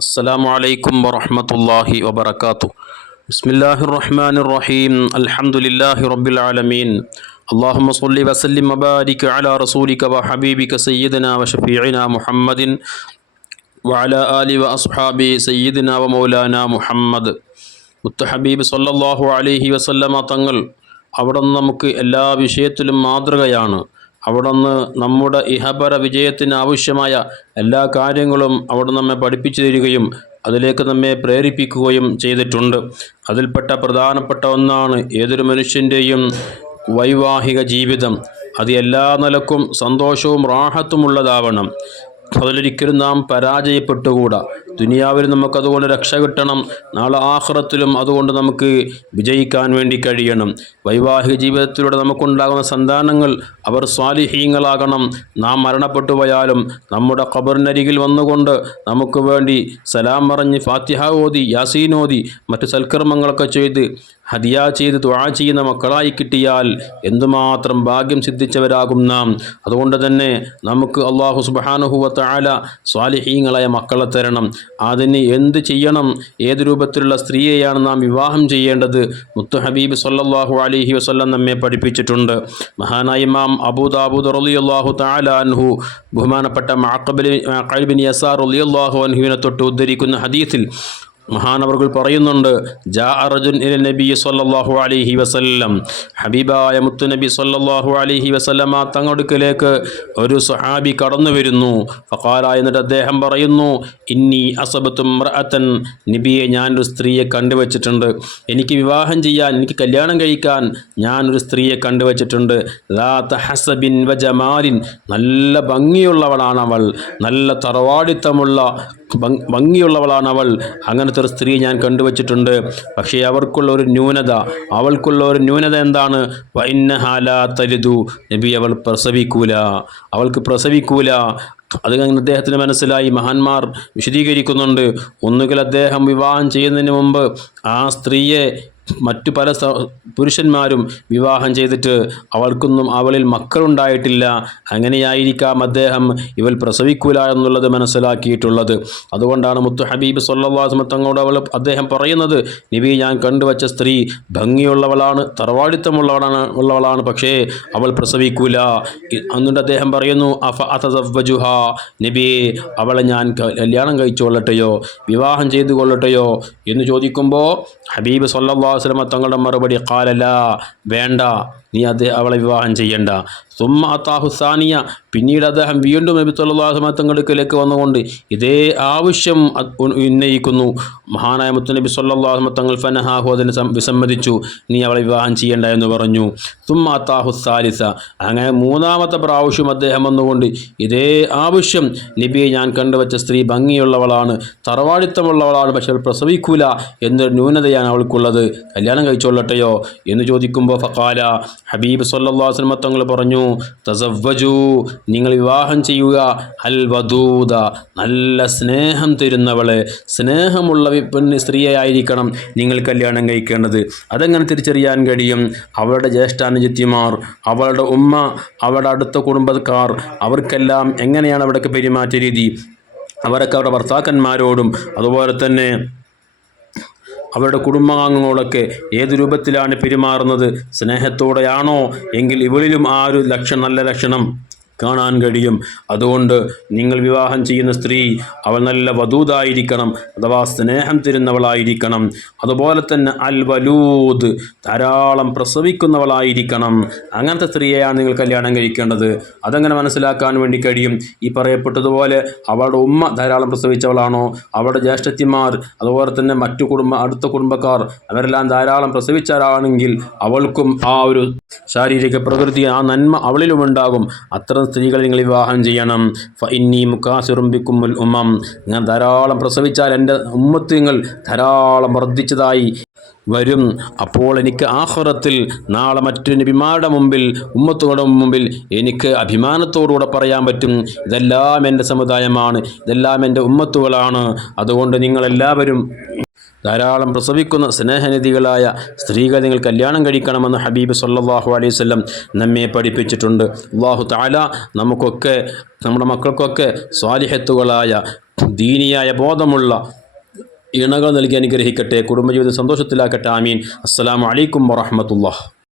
السلام عليكم ورحمة الله وبركاته بسم الله الرحمن الرحيم الحمد لله رب العالمين اللهم صل وسلم وبارك على رسولك وحبيبك سيدنا وشفيعنا محمد وعلى آله وأصحابه سيدنا ومولانا മുഹമ്മദ് മുത്തഹബീബ് സല്ലല്ലാഹു അലൈഹി വസല്ലമ തങ്ങൾ അവിടുന്ന് നമുക്ക് എല്ലാ വിഷയത്തിലും മാതൃകയാണ് അവിടുന്ന് നമ്മുടെ ഇഹപര വിജയത്തിന് ആവശ്യമായ എല്ലാ കാര്യങ്ങളും അവിടെ നമ്മെ പഠിപ്പിച്ചു തരികയും അതിലേക്ക് നമ്മെ പ്രേരിപ്പിക്കുകയും ചെയ്തിട്ടുണ്ട്. അതിൽപ്പെട്ട പ്രധാനപ്പെട്ട ഒന്നാണ് ഏതൊരു മനുഷ്യന്റെയും വൈവാഹിക ജീവിതം. അത് എല്ലാ നിലക്കും സന്തോഷവും റാഹത്തുമുള്ളതാവണം അതിലൊരിക്കലും നാം പരാജയപ്പെട്ടുകൂടാ. ദുനിയാവിൽ നമുക്കതുകൊണ്ട് രക്ഷ കിട്ടണം. നാളെ ആഹ്റത്തിലും അതുകൊണ്ട് നമുക്ക് വിജയിക്കാൻ വേണ്ടി കഴിയണം. വൈവാഹിക ജീവിതത്തിലൂടെ നമുക്കുണ്ടാകുന്ന സന്താനങ്ങൾ അവർ സ്വാലിഹീങ്ങളാകണം. നാം മരണപ്പെട്ടു പോയാലും നമ്മുടെ ഖബറിനരികിൽ വന്നുകൊണ്ട് നമുക്ക് വേണ്ടി സലാം പറഞ്ഞ് ഫാത്തിഹ ഓതി യാസീൻ ഓതി മറ്റ് സൽക്കർമ്മങ്ങളൊക്കെ ചെയ്ത് ഹദിയ ചെയ്ത് ദുആ ചെയ്യുന്ന മക്കളായി കിട്ടിയാൽ എന്തുമാത്രം ഭാഗ്യം സിദ്ധിച്ചവരാകും നാം. അതുകൊണ്ട് തന്നെ നമുക്ക് അള്ളാഹു സുബാനുഹുവത്ത ആല സ്വാലിഹീങ്ങളായ മക്കളെ തരണം. അതിന് എന്ത് ചെയ്യണം? ഏത് രൂപത്തിലുള്ള സ്ത്രീയെയാണ് നാം വിവാഹം ചെയ്യേണ്ടത്? മുത്തു ഹബീബ് സല്ലാഹു അലൈഹി വസല്ലം നമ്മെ പഠിപ്പിച്ചിട്ടുണ്ട്. മഹാനായ ഇമാം അബൂദാബൂദ് റളിയല്ലാഹു താലാൻഹു ബഹുമാനപ്പെട്ട മാക്കബലി മാക്കബിൻ യസാർ റളിയല്ലാഹു അൻഹുവിനെ തൊട്ട് ഉദ്ധരിക്കുന്ന ഹദീസിൽ മഹാനവർകൾ പറയുന്നുണ്ട് ജാ അർജുൻ വസല്ലം. ഹബീബായ മുത്തു നബി സല്ലാഹു അലൈഹി വസല്ലമ തങ്ങടുക്കലേക്ക് ഒരു സഹാബി കടന്നു വരുന്നു. എന്നിട്ട് അദ്ദേഹം പറയുന്നു ഇന്നി അസബത്തും മ്രഅത്തൻ നബിയെ ഞാനൊരു സ്ത്രീയെ കണ്ടുവച്ചിട്ടുണ്ട്. എനിക്ക് വിവാഹം ചെയ്യാൻ എനിക്ക് കല്യാണം കഴിക്കാൻ ഞാനൊരു സ്ത്രീയെ കണ്ടുവച്ചിട്ടുണ്ട്. വ ജമാലിൻ. നല്ല ഭംഗിയുള്ളവളാണ് അവൾ നല്ല തറവാടിത്തമുള്ള ഭംഗിയുള്ളവളാണ് അവൾ. അങ്ങനത്തെ ഒരു സ്ത്രീ ഞാൻ കണ്ടുവച്ചിട്ടുണ്ട്. പക്ഷേ അവർക്കുള്ള ഒരു ന്യൂനത അവൾക്കുള്ള ഒരു ന്യൂനത എന്താണ്? വൈന്നഹാലാ തരുതു നബി അവൾ പ്രസവിക്കൂല. അവൾക്ക് പ്രസവിക്കൂല. അത് കഴിഞ്ഞ് അദ്ദേഹത്തിന് മനസ്സിലായി. മഹാന്മാർ വിശദീകരിക്കുന്നുണ്ട്. ഒന്നുകിൽ അദ്ദേഹം വിവാഹം ചെയ്യുന്നതിന് മുമ്പ് ആ സ്ത്രീയെ മറ്റു പല പുരുഷന്മാരും വിവാഹം ചെയ്തിട്ട് അവൾക്കൊന്നും അവളിൽ മക്കളുണ്ടായിട്ടില്ല. അങ്ങനെയായിരിക്കാം അദ്ദേഹം ഇവൾ പ്രസവിക്കൂല എന്നുള്ളത് മനസ്സിലാക്കിയിട്ടുള്ളത്. അതുകൊണ്ടാണ് മുത്തു ഹബീബ് സല്ലാസ്മ അവൾ അദ്ദേഹം പറയുന്നത് നബി ഞാൻ കണ്ടുവച്ച സ്ത്രീ ഭംഗിയുള്ളവളാണ് തറവാടിത്തമുള്ളവളാണ് ഉള്ളവളാണ് പക്ഷേ അവൾ പ്രസവിക്കൂല. എന്നിട്ട് അദ്ദേഹം പറയുന്നു അഫ അതജുഹ നബിയെ അവളെ ഞാൻ കല്യാണം കഴിച്ചു കൊള്ളട്ടെയോ വിവാഹം ചെയ്തു കൊള്ളട്ടെയോ എന്ന് ചോദിക്കുമ്പോൾ ഹബീബ് സല്ലാ വസ്ലമ തങ്ങളുടെ മറുപടി കാലല്ല വേണ്ട നീ അത് അവളെ വിവാഹം ചെയ്യണ്ട. സുമ്മ അത്താഹു സാനിയ. പിന്നീട് അദ്ദേഹം വീണ്ടും നബി തങ്ങൾക്കിലേക്ക് വന്നുകൊണ്ട് ഇതേ ആവശ്യം ഉന്നയിക്കുന്നു. മഹാനായ മുത്തുനബി സല്ലാഹുമ തങ്ങൾ ഫനഹാഹു വിസമ്മതിച്ചു. നീ അവളെ വിവാഹം ചെയ്യണ്ട എന്ന് പറഞ്ഞു. സുമ്മ അത്താഹു സാലിസ. അങ്ങനെ മൂന്നാമത്തെ പ്രാവശ്യം അദ്ദേഹം വന്നുകൊണ്ട് ഇതേ ആവശ്യം നബിയെ ഞാൻ കണ്ടുവച്ച സ്ത്രീ ഭംഗിയുള്ളവളാണ് തറവാടിത്തമുള്ളവളാണ് പക്ഷെ അവൾ പ്രസവിക്കൂല എന്നൊരു ന്യൂനതയാണ് അവൾക്കുള്ളത്. കല്യാണം കഴിച്ചോളട്ടെയോ? എന്ന് ചോദിക്കുമ്പോൾ ഫക്കാല ഹബീബ് സല്ലാസ്ലമ തങ്ങൾ പറഞ്ഞു തസവ്വജു നിങ്ങൾ വിവാഹം ചെയ്യുക. അൽ വധൂത നല്ല സ്നേഹം തരുന്നവളെ. സ്നേഹമുള്ള പെണ്ണ് സ്ത്രീയെ ആയിരിക്കണം നിങ്ങൾ കല്യാണം കഴിക്കേണ്ടത്. അതെങ്ങനെ തിരിച്ചറിയാൻ കഴിയും? അവളുടെ ജ്യേഷ്ഠാനുജത്യമാർ അവളുടെ ഉമ്മ അവളുടെ അടുത്ത കുടുംബക്കാർ അവർക്കെല്ലാം എങ്ങനെയാണ് അവിടേക്ക് പെരുമാറ്റ രീതി അവരൊക്കെ അവരുടെ ഭർത്താക്കന്മാരോടും അതുപോലെ തന്നെ അവരുടെ കുടുംബാംഗങ്ങളൊക്കെ ഏത് രൂപത്തിലാണ് പെരുമാറുന്നത്? സ്നേഹത്തോടെയാണോ? എങ്കിൽ ഇവളിലും ആ ഒരു ലക്ഷണം നല്ല ലക്ഷണം. കാണാൻ കഴിയും. അതുകൊണ്ട് നിങ്ങൾ വിവാഹം ചെയ്യുന്ന സ്ത്രീ അവൾ നല്ല വധൂതായിരിക്കണം അഥവാ സ്നേഹം തരുന്നവളായിരിക്കണം. അതുപോലെ തന്നെ അൽ വലൂദ് ധാരാളം പ്രസവിക്കുന്നവളായിരിക്കണം. അങ്ങനത്തെ സ്ത്രീയെയാണ് നിങ്ങൾ കല്യാണം കഴിക്കേണ്ടത്. അതങ്ങനെ മനസ്സിലാക്കാൻ വേണ്ടി കഴിയും? ഈ പറയപ്പെട്ടതുപോലെ അവളുടെ ഉമ്മ ധാരാളം പ്രസവിച്ചവളാണോ? അവളുടെ ജ്യേഷ്ഠത്തിമാർ അതുപോലെ തന്നെ മറ്റു കുടുംബ അടുത്ത കുടുംബക്കാർ അവരെല്ലാം ധാരാളം പ്രസവിച്ചവരാണെങ്കിൽ അവൾക്കും ആ ഒരു ശാരീരിക പ്രകൃതി ആ നന്മ അവളിലും ഉണ്ടാകും അത്തരം സ്ത്രീകളെ നിങ്ങൾ വിവാഹം ചെയ്യണം. ഫ ഇന്നി മുക്കാസിറുംബിക്കുമുൽ ഉമ്മം. ഞാൻ ധാരാളം പ്രസവിച്ചാൽ എന്റെ ഉമ്മത്ത് നിങ്ങൾ ധാരാളം വർദ്ധിച്ചതായി വരും. അപ്പോൾ എനിക്ക് ആഹ്റത്തിൽ നാളെ മറ്റു നബിമാരുടെ മുമ്പിൽ ഉമ്മത്തുകളുടെ മുമ്പിൽ എനിക്ക് അഭിമാനത്തോടുകൂടെ പറയാൻ പറ്റും. ഇതെല്ലാം എന്റെ സമുദായമാണ്. ഇതെല്ലാം എന്റെ ഉമ്മത്തുകളാണ്. അതുകൊണ്ട് നിങ്ങളെല്ലാവരും ധാരാളം പ്രസവിക്കുന്ന സ്നേഹനിധികളായ സ്ത്രീകൾ നിങ്ങൾ കല്യാണം കഴിക്കണമെന്ന് ഹബീബ് സല്ലാഹു അലൈഹി വസല്ലം നമ്മെ പഠിപ്പിച്ചിട്ടുണ്ട്. അള്ളാഹു താല നമുക്കൊക്കെ നമ്മുടെ മക്കൾക്കൊക്കെ സ്വാലിഹത്തുകളായ ദീനിയായ ബോധമുള്ള ഇണകൾ നൽകി അനുഗ്രഹിക്കട്ടെ കുടുംബജീവിതം സന്തോഷത്തിലാക്കട്ടെ ആമീൻ. അസ്സാം വലൈക്കും വറഹ്മത്തുള്ളാഹി.